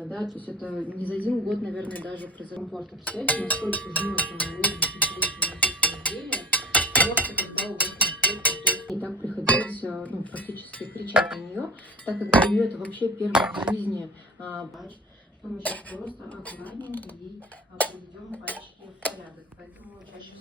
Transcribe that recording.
естественно, да, то есть это не за 1 год, наверное, даже произойдет комфортно. Представляете, насколько жмёт на воздух изделие, просто когда у вас находится. И так приходилось практически кричать на нее, так как для нее это вообще первый в жизни пальчик, что мы сейчас просто аккуратненько ей приведем пальчики в порядок. Поэтому чаще